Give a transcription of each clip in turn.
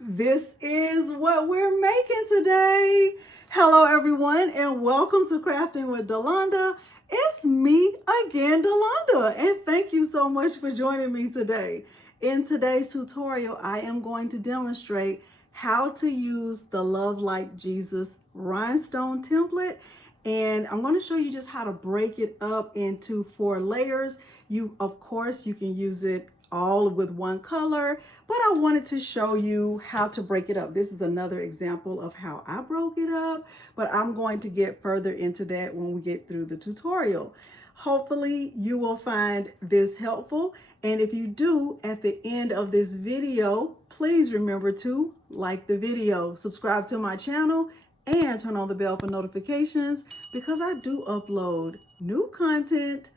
This is what we're making today. Hello everyone and welcome to Crafting with Delonda. It's me again, Delonda, and thank you so much for joining me today. In today's tutorial, I am going to demonstrate how to use the Love Like Jesus Rhinestone Template, and I'm going to show you just how to break it up into 4 layers. Of course, you can use it all with one color, but I wanted to show you how to break it up. This is another example of how I broke it up, but I'm going to get further into that when we get through the tutorial. Hopefully you will find this helpful, and if you do, at the end of this video, please remember to like the video, subscribe to my channel, and turn on the bell for notifications because I do upload new content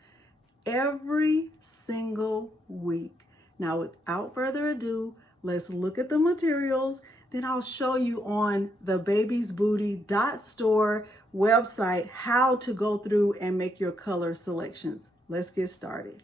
every single week. Now, without further ado, let's look at the materials. Then I'll show you on the babiesbooty.store website how to go through and make your color selections. Let's get started.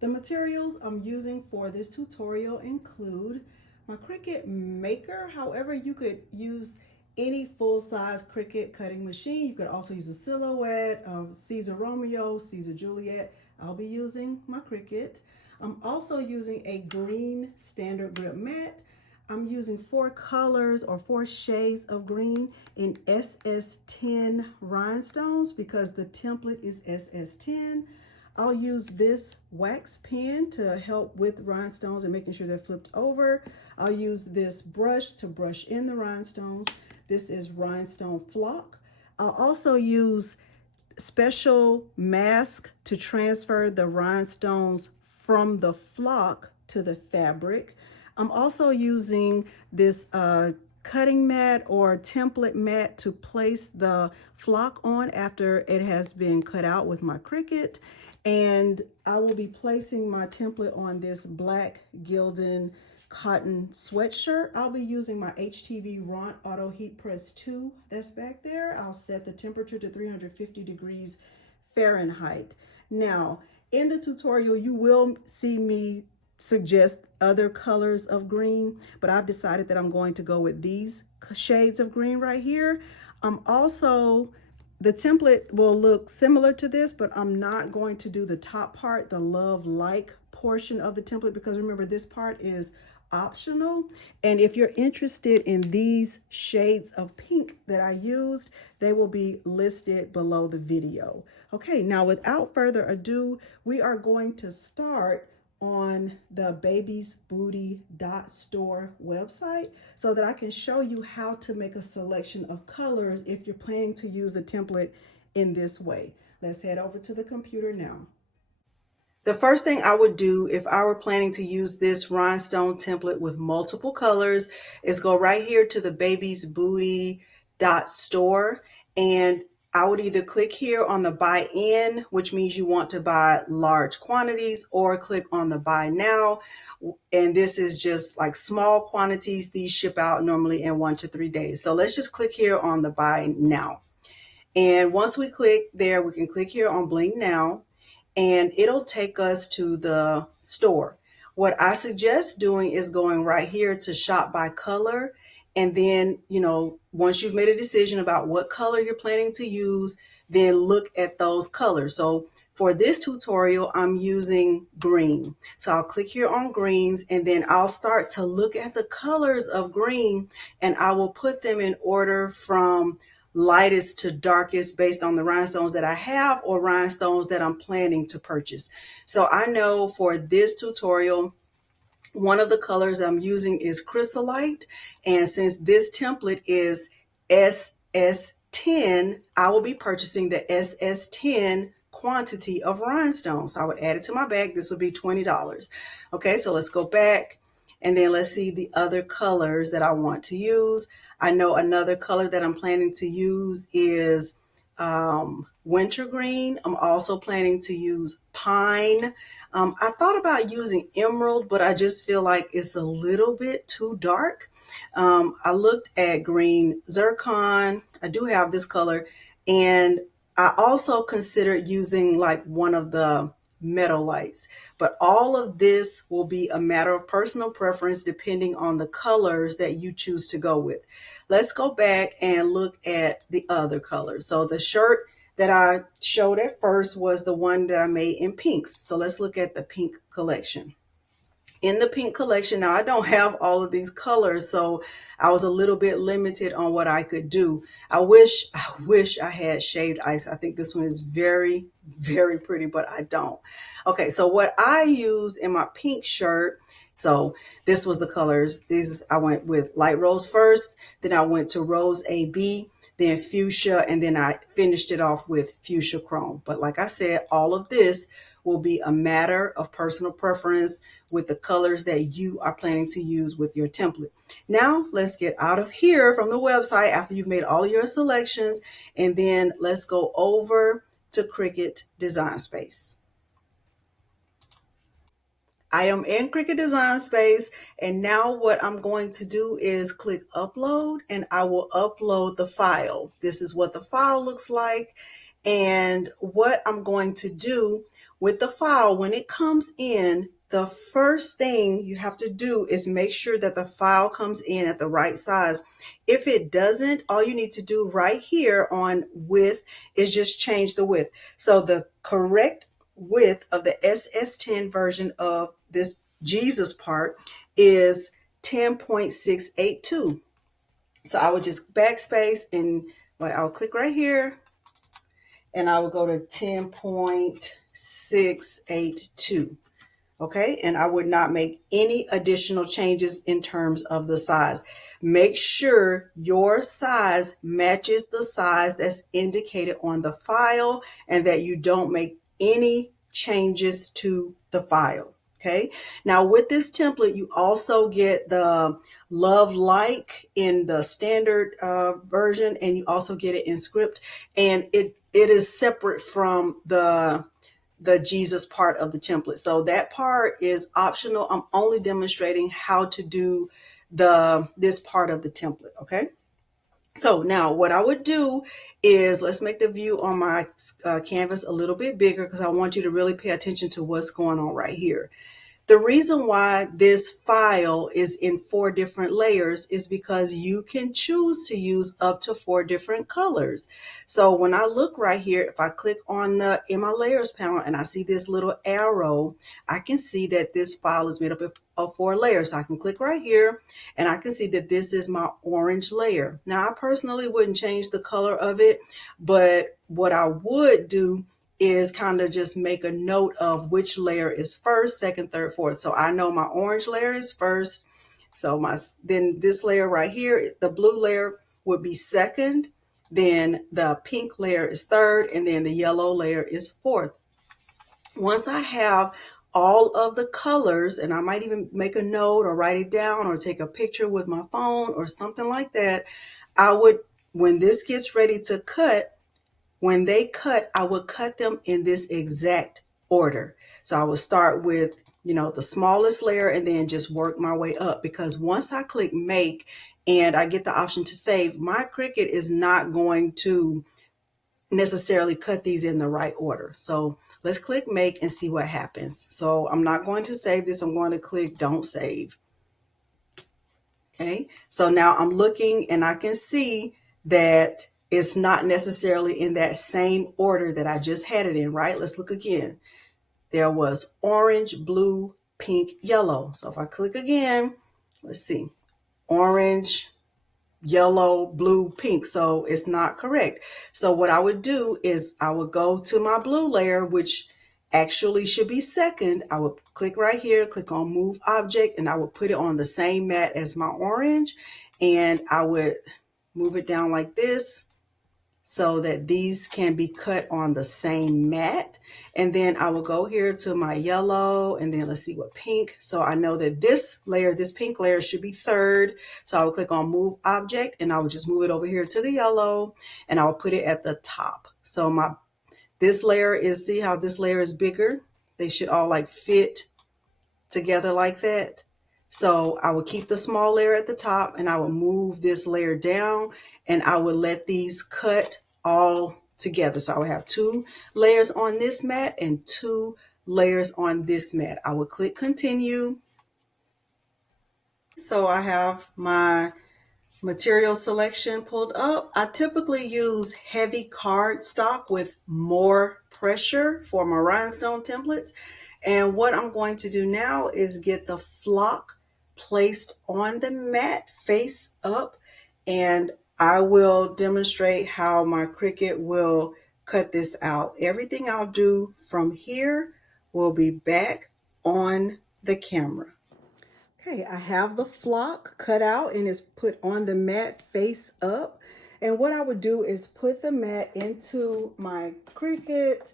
The materials I'm using for this tutorial include my Cricut Maker. However, you could use any full-size Cricut cutting machine. You could also use a Silhouette, Caesar Romeo, Caesar Juliet. I'll be using my Cricut. I'm also using a green standard grip mat. I'm using 4 colors or 4 shades of green in SS10 rhinestones because the template is SS10. I'll use this wax pen to help with rhinestones and making sure they're flipped over. I'll use this brush to brush in the rhinestones. This is rhinestone flock. I'll also use special mask to transfer the rhinestones from the flock to the fabric. I'm also using this cutting mat or template mat to place the flock on after it has been cut out with my Cricut. And I will be placing my template on this black Gildan cotton sweatshirt. I'll be using my HTV Ront Auto Heat Press 2 that's back there. I'll set the temperature to 350 degrees Fahrenheit. Now, in the tutorial, you will see me suggest other colors of green, but I've decided that I'm going to go with these shades of green right here. The template will look similar to this, but I'm not going to do the top part, the love like portion of the template, because remember, this part is optional. And if you're interested in these shades of pink that I used, they will be listed below the video. Okay, now without further ado, we are going to start on the babiesbooty.store website so that I can show you how to make a selection of colors if you're planning to use the template in this way. Let's head over to the computer now. The first thing I would do if I were planning to use this rhinestone template with multiple colors is go right here to the babiesbooty.store, and I would either click here on the buy in, which means you want to buy large quantities, or click on the buy now. And this is just like small quantities. These ship out normally in 1 to 3 days. So let's just click here on the buy now. And once we click there, we can click here on bling now, and it'll take us to the store. What I suggest doing is going right here to shop by color. And then, once you've made a decision about what color you're planning to use, then look at those colors. So for this tutorial, I'm using green. So I'll click here on greens, and then I'll start to look at the colors of green, and I will put them in order from lightest to darkest based on the rhinestones that I have or rhinestones that I'm planning to purchase. So I know for this tutorial, one of the colors I'm using is chrysolite. And since this template is SS10, I will be purchasing the SS10 quantity of rhinestones. So I would add it to my bag. This would be $20. Okay, so let's go back. And then let's see the other colors that I want to use. I know another color that I'm planning to use is Wintergreen. I'm also planning to use pine. I thought about using emerald, but I just feel like it's a little bit too dark. I looked at green zircon. I do have this color. And I also considered using like one of the metal lights. But all of this will be a matter of personal preference depending on the colors that you choose to go with. Let's go back and look at the other colors. So the shirt that I showed at first was the one that I made in pinks. So let's look at the pink collection. In the pink collection, now I don't have all of these colors, so I was a little bit limited on what I could do. I wish I had shaved ice. I think this one is very, very pretty, but I don't. Okay, so what I used in my pink shirt, so this was the colors. These I went with light rose first, then I went to rose AB, then fuchsia, and then I finished it off with fuchsia chrome. But like I said, all of this will be a matter of personal preference with the colors that you are planning to use with your template. Now let's get out of here from the website after you've made all of your selections, and then let's go over to Cricut Design Space. I am in Cricut Design Space, and now what I'm going to do is click upload, and I will upload the file. This is what the file looks like, and what I'm going to do with the file when it comes in, the first thing you have to do is make sure that the file comes in at the right size. If it doesn't, all you need to do right here on width is just change the width. So the correct width of the SS10 version of this Jesus part is 10.682. So I would just backspace and I'll click right here and I will go to 10.682. Okay, and I would not make any additional changes in terms of the size. Make sure your size matches the size that's indicated on the file and that you don't make any changes to the file. Okay, now with this template, you also get the Love Like in the standard version, and you also get it in script, and it is separate from the Jesus part of the template. So that part is optional. I'm only demonstrating how to do this part of the template. Okay. So now what I would do is let's make the view on my canvas a little bit bigger because I want you to really pay attention to what's going on right here. The reason why this file is in 4 different layers is because you can choose to use up to 4 different colors. So when I look right here, if I click on in my layers panel and I see this little arrow, I can see that this file is made up of 4 layers. So I can click right here and I can see that this is my orange layer. Now I personally wouldn't change the color of it, but what I would do is kind of just make a note of which layer is first, second, third, fourth. So I know my orange layer is first. So then this layer right here, the blue layer would be second. Then the pink layer is third, and then the yellow layer is fourth. Once I have all of the colors, and I might even make a note or write it down or take a picture with my phone or something like that, I would, when this gets ready to cut, when they cut, I would cut them in this exact order. So I would start with, the smallest layer and then just work my way up, because once I click make and I get the option to save, my Cricut is not going to necessarily cut these in the right order. So let's click make and see what happens. So I'm not going to save this. I'm going to click don't save. Okay. So now I'm looking and I can see that it's not necessarily in that same order that I just had it in, right? Let's look again. There was orange, blue, pink, yellow. So if I click again, let's see, orange, yellow, blue, pink. So it's not correct. So what I would do is I would go to my blue layer, which actually should be second. I would click right here, click on move object, and I would put it on the same mat as my orange. And I would move it down like this, so that these can be cut on the same mat. And then I will go here to my yellow, and then let's see what pink. So I know that this layer, this pink layer should be third. So I will click on move object and I will just move it over here to the yellow and I will put it at the top. So this layer is, see how this layer is bigger? They should all like fit together like that. So I will keep the small layer at the top and I will move this layer down and I will let these cut all together. So I will have 2 layers on this mat and 2 layers on this mat. I will click continue. So I have my material selection pulled up. I typically use heavy cardstock with more pressure for my rhinestone templates. And what I'm going to do now is get the flock placed on the mat face up, and I will demonstrate how my Cricut will cut this out. Everything I'll do from here will be back on the camera. Okay, I have the flock cut out and it's put on the mat face up. And what I would do is put the mat into my Cricut,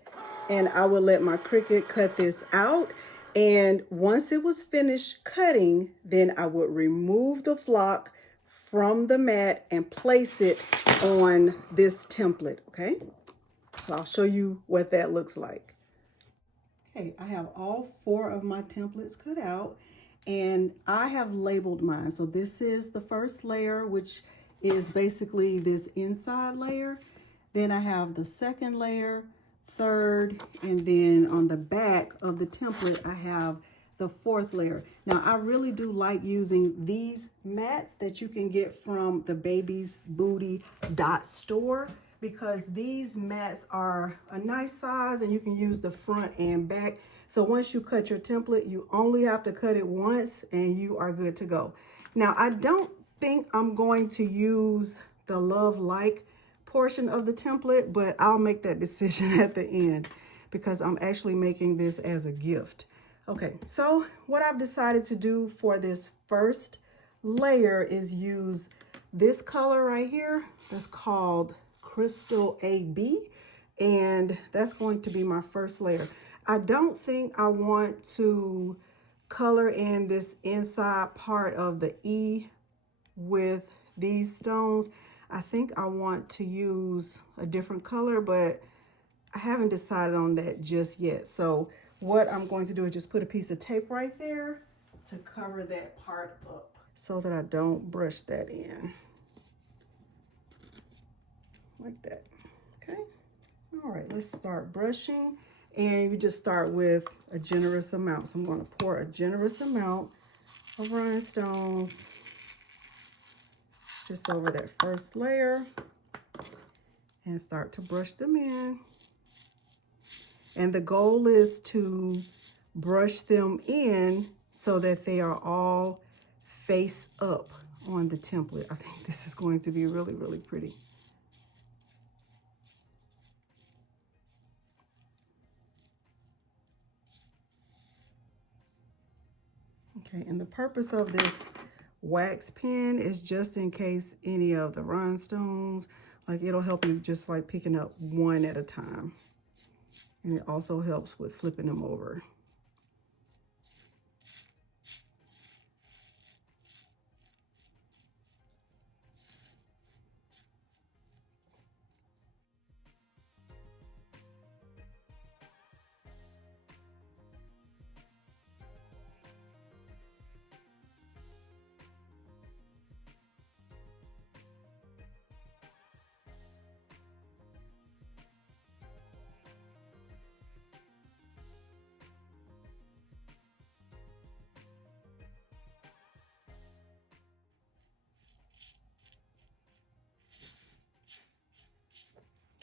and I would let my Cricut cut this out. And once it was finished cutting, then I would remove the flock from the mat and place it on this template, okay? So I'll show you what that looks like. Okay, I have all 4 of my templates cut out, and I have labeled mine. So this is the first layer, which is basically this inside layer. Then I have the second layer, third, and then on the back of the template, I have the 4th layer. Now, I really do like using these mats that you can get from the Baby's Booty store, because these mats are a nice size and you can use the front and back. So once you cut your template, you only have to cut it once and you are good to go. Now, I don't think I'm going to use the Love Like portion of the template, but I'll make that decision at the end because I'm actually making this as a gift. Okay, so what I've decided to do for this first layer is use this color right here. That's called Crystal AB, and that's going to be my first layer. I don't think I want to color in this inside part of the E with these stones. I think I want to use a different color, but I haven't decided on that just yet. So what I'm going to do is just put a piece of tape right there to cover that part up so that I don't brush that in. Like that, okay? All right, let's start brushing. And you just start with a generous amount. So I'm going to pour a generous amount of rhinestones just over that first layer and start to brush them in. And the goal is to brush them in so that they are all face up on the template. I think this is going to be really, really pretty. Okay, and the purpose of this wax pen is just in case any of the rhinestones, like it'll help you just like picking up one at a time. And it also helps with flipping them over.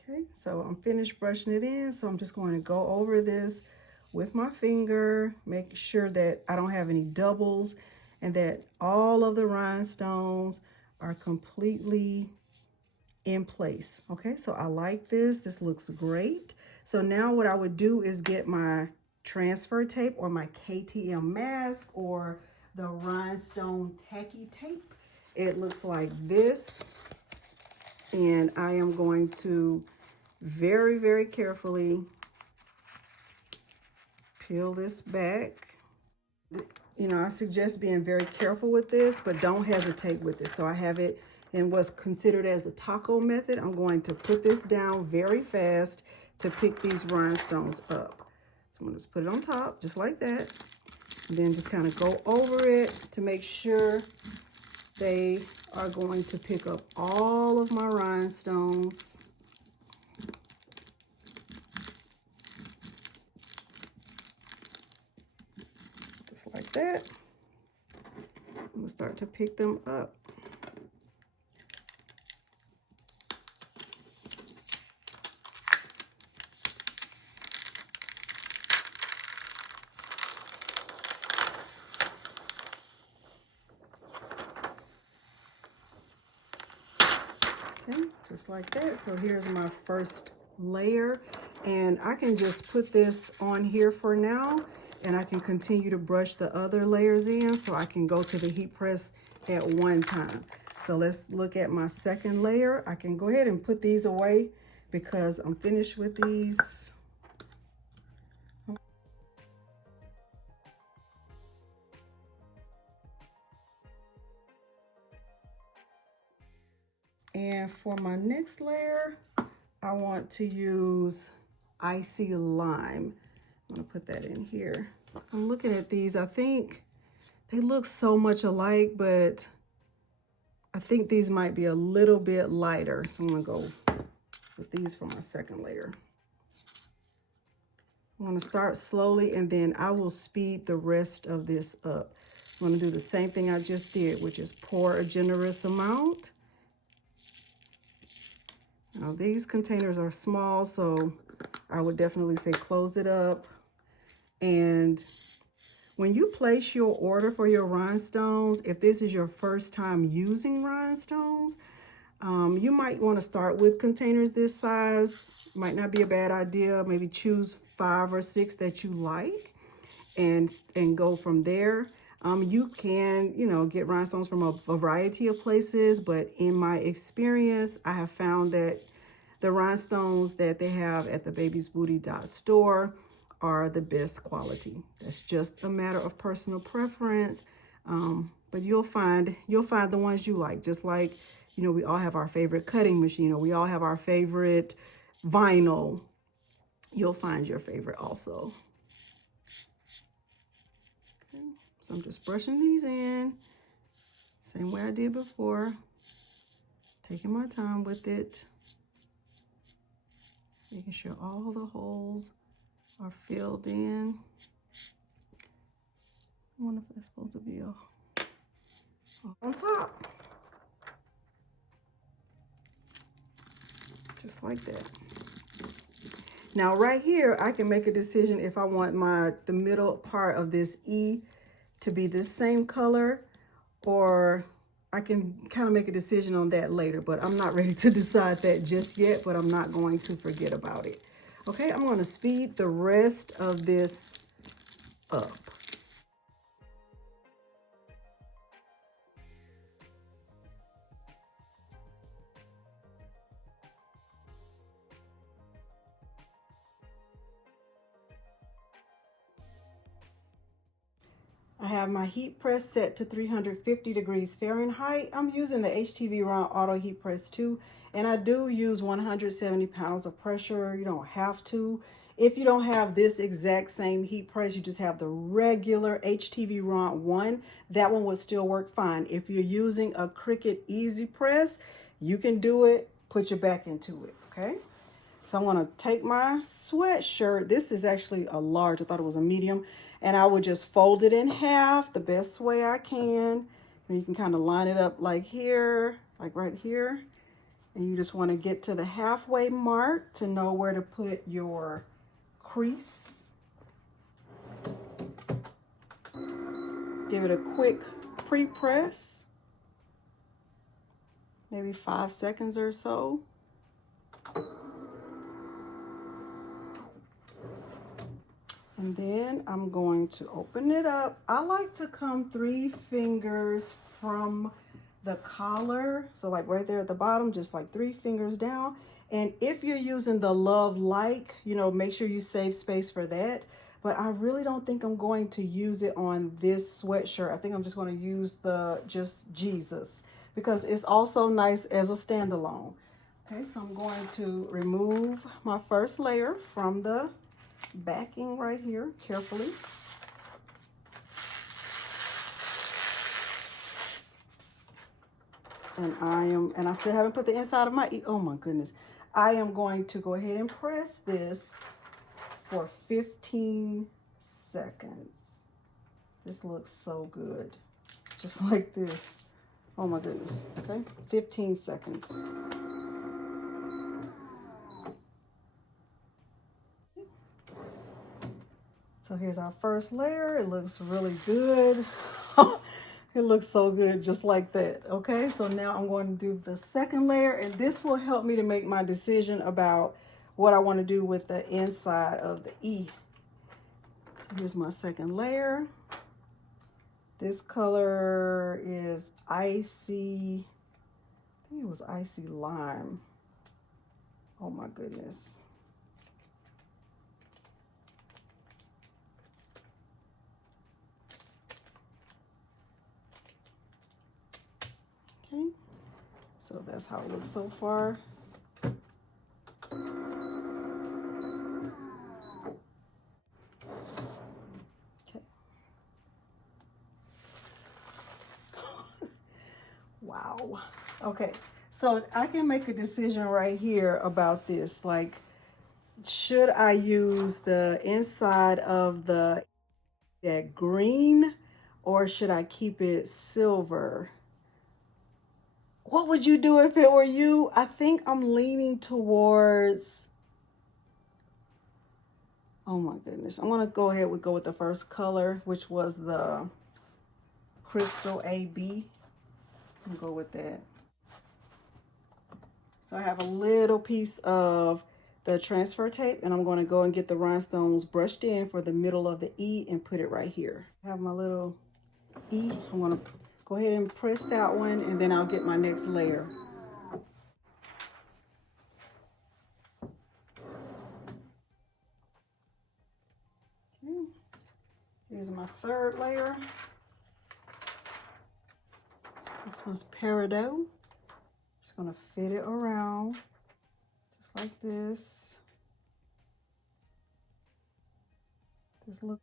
Okay, so I'm finished brushing it in, so I'm just going to go over this with my finger, make sure that I don't have any doubles and that all of the rhinestones are completely in place. Okay, so I like this. This looks great. So now what I would do is get my transfer tape or my KTM mask or the rhinestone tacky tape. It looks like this. And I am going to very, very carefully peel this back. You know, I suggest being very careful with this, but don't hesitate with this. So I have it in what's considered as a taco method. I'm going to put this down very fast to pick these rhinestones up. So I'm going to just put it on top, just like that. And then just kind of go over it to make sure they are going to pick up all of my rhinestones. that. I'm gonna start to pick them up. Okay, just like that. So here's my first layer, and I can just put this on here for now, and I can continue to brush the other layers in so I can go to the heat press at one time. So let's look at my second layer. I can go ahead and put these away because I'm finished with these. And for my next layer, I want to use Icy Lime. I'm gonna put that in here. I'm looking at these. I think they look so much alike, but I think these might be a little bit lighter. So I'm gonna go with these for my second layer. I'm gonna start slowly and then I will speed the rest of this up. I'm gonna do the same thing I just did, which is pour a generous amount. Now these containers are small, so I would definitely say close it up. And when you place your order for your rhinestones, if this is your first time using rhinestones, you might want to start with containers this size. Might not be a bad idea. Maybe choose 5 or 6 that you like and go from there. You can, get rhinestones from a variety of places, but in my experience, I have found that the rhinestones that they have at the Baby's Booty store are the best quality. That's just a matter of personal preference, but you'll find the ones you like. Just like, we all have our favorite cutting machine, or we all have our favorite vinyl. You'll find your favorite also. Okay, so I'm just brushing these in, same way I did before, taking my time with it, making sure all the holes are filled in. I wonder if that's supposed to be on top. Just like that. Now right here, I can make a decision if I want the middle part of this E to be this same color, or I can kind of make a decision on that later, but I'm not ready to decide that just yet, but I'm not going to forget about it. Okay, I'm going to speed the rest of this up. I have my heat press set to 350 degrees Fahrenheit. I'm using the HTV Ron Auto Heat Press 2, and I do use 170 pounds of pressure. You don't have to. If you don't have this exact same heat press, you just have the regular HTV Ron 1, that one would still work fine. If you're using a Cricut Easy Press, you can do it, put your back into it, okay? So I'm gonna take my sweatshirt. This is actually a large, I thought it was a medium. And I would just fold it in half the best way I can. And you can kind of line it up like here, like right here. And you just want to get to the halfway mark to know where to put your crease. Give it a quick pre-press, maybe 5 seconds or so. And then I'm going to open it up. I like to come 3 fingers from the collar. So like right there at the bottom, just like 3 fingers down. And if you're using the Love Like, make sure you save space for that. But I really don't think I'm going to use it on this sweatshirt. I think I'm just going to use the just Jesus, because it's also nice as a standalone. Okay, so I'm going to remove my first layer from the backing right here carefully. And I still haven't put the inside of my oh my goodness. I am going to go ahead and press this for 15 seconds. This looks so good. Just like this. Oh my goodness. Okay, 15 seconds. So here's our first layer. It looks really good. It looks so good just like that. Okay, so now I'm going to do the second layer, and this will help me to make my decision about what I want to do with the inside of the E. So here's my second layer. This color is icy, I think it was icy lime. Oh my goodness. Okay, so that's how it looks so far. Okay. Wow. Okay, so I can make a decision right here about this. Like, should I use the inside of that green, or should I keep it silver? What would you do if it were you? I think I'm leaning towards, oh my goodness. I'm gonna go ahead and go with the first color, which was the Crystal AB. I'm gonna go with that. So I have a little piece of the transfer tape, and I'm gonna go and get the rhinestones brushed in for the middle of the E and put it right here. I have my little E. I'm gonna go ahead and press that one, and then I'll get my next layer. Okay. Here's my third layer. This was Peridot. Just gonna fit it around, just like this. Just look.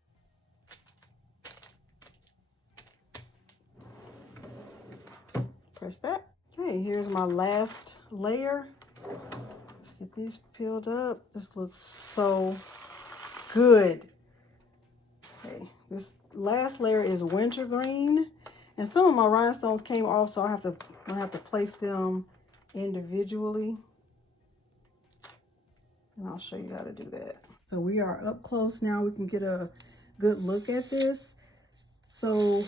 Press that. Okay, here's my last layer. Let's get these peeled up. This looks so good. Okay, this last layer is Wintergreen, and some of my rhinestones came off, so I have to place them individually, and I'll show you how to do that. So we are up close now. We can get a good look at this. So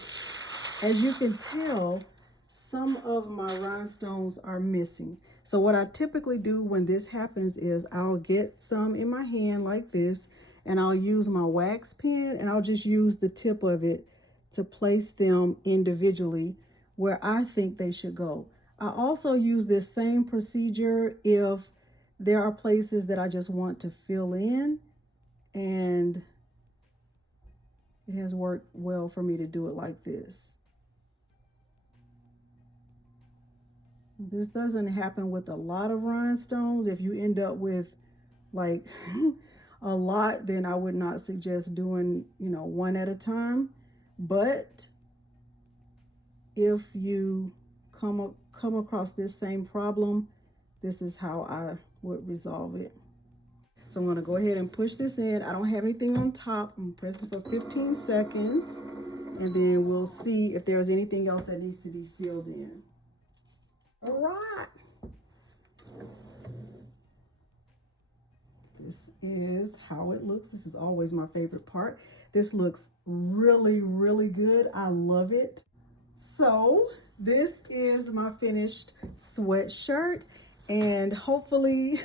as you can tell, some of my rhinestones are missing. So what I typically do when this happens is I'll get some in my hand like this, and I'll use my wax pen, and I'll just use the tip of it to place them individually where I think they should go. I also use this same procedure if there are places that I just want to fill in, and it has worked well for me to do it like this. This doesn't happen with a lot of rhinestones. If you end up with like a lot, then I would not suggest doing, one at a time. But if you come across this same problem, this is how I would resolve it. So I'm going to go ahead and push this in. I don't have anything on top. I'm pressing for 15 seconds, and then we'll see if there's anything else that needs to be filled in. All right. This is how it looks. This is always my favorite part. This looks really, really good. I love it. So this is my finished sweatshirt, and hopefully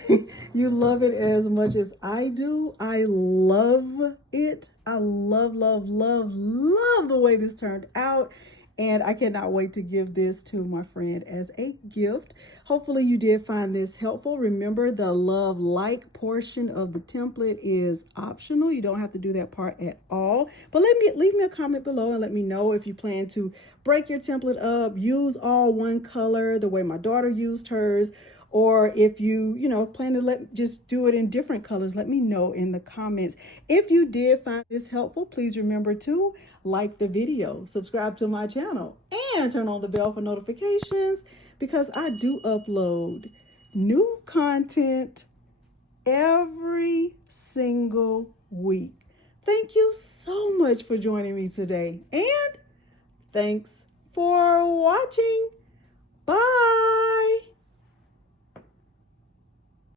you love it as much as I do. I love it. I love, love, love, love the way this turned out. And I cannot wait to give this to my friend as a gift. Hopefully you did find this helpful. Remember, the love like portion of the template is optional. You don't have to do that part at all. But leave me a comment below and let me know if you plan to break your template up, use all one color the way my daughter used hers, or if you plan to just do it in different colors. Let me know in the comments. If you did find this helpful, please remember to like the video, subscribe to my channel, and turn on the bell for notifications, because I do upload new content every single week. Thank you so much for joining me today, and thanks for watching. Bye.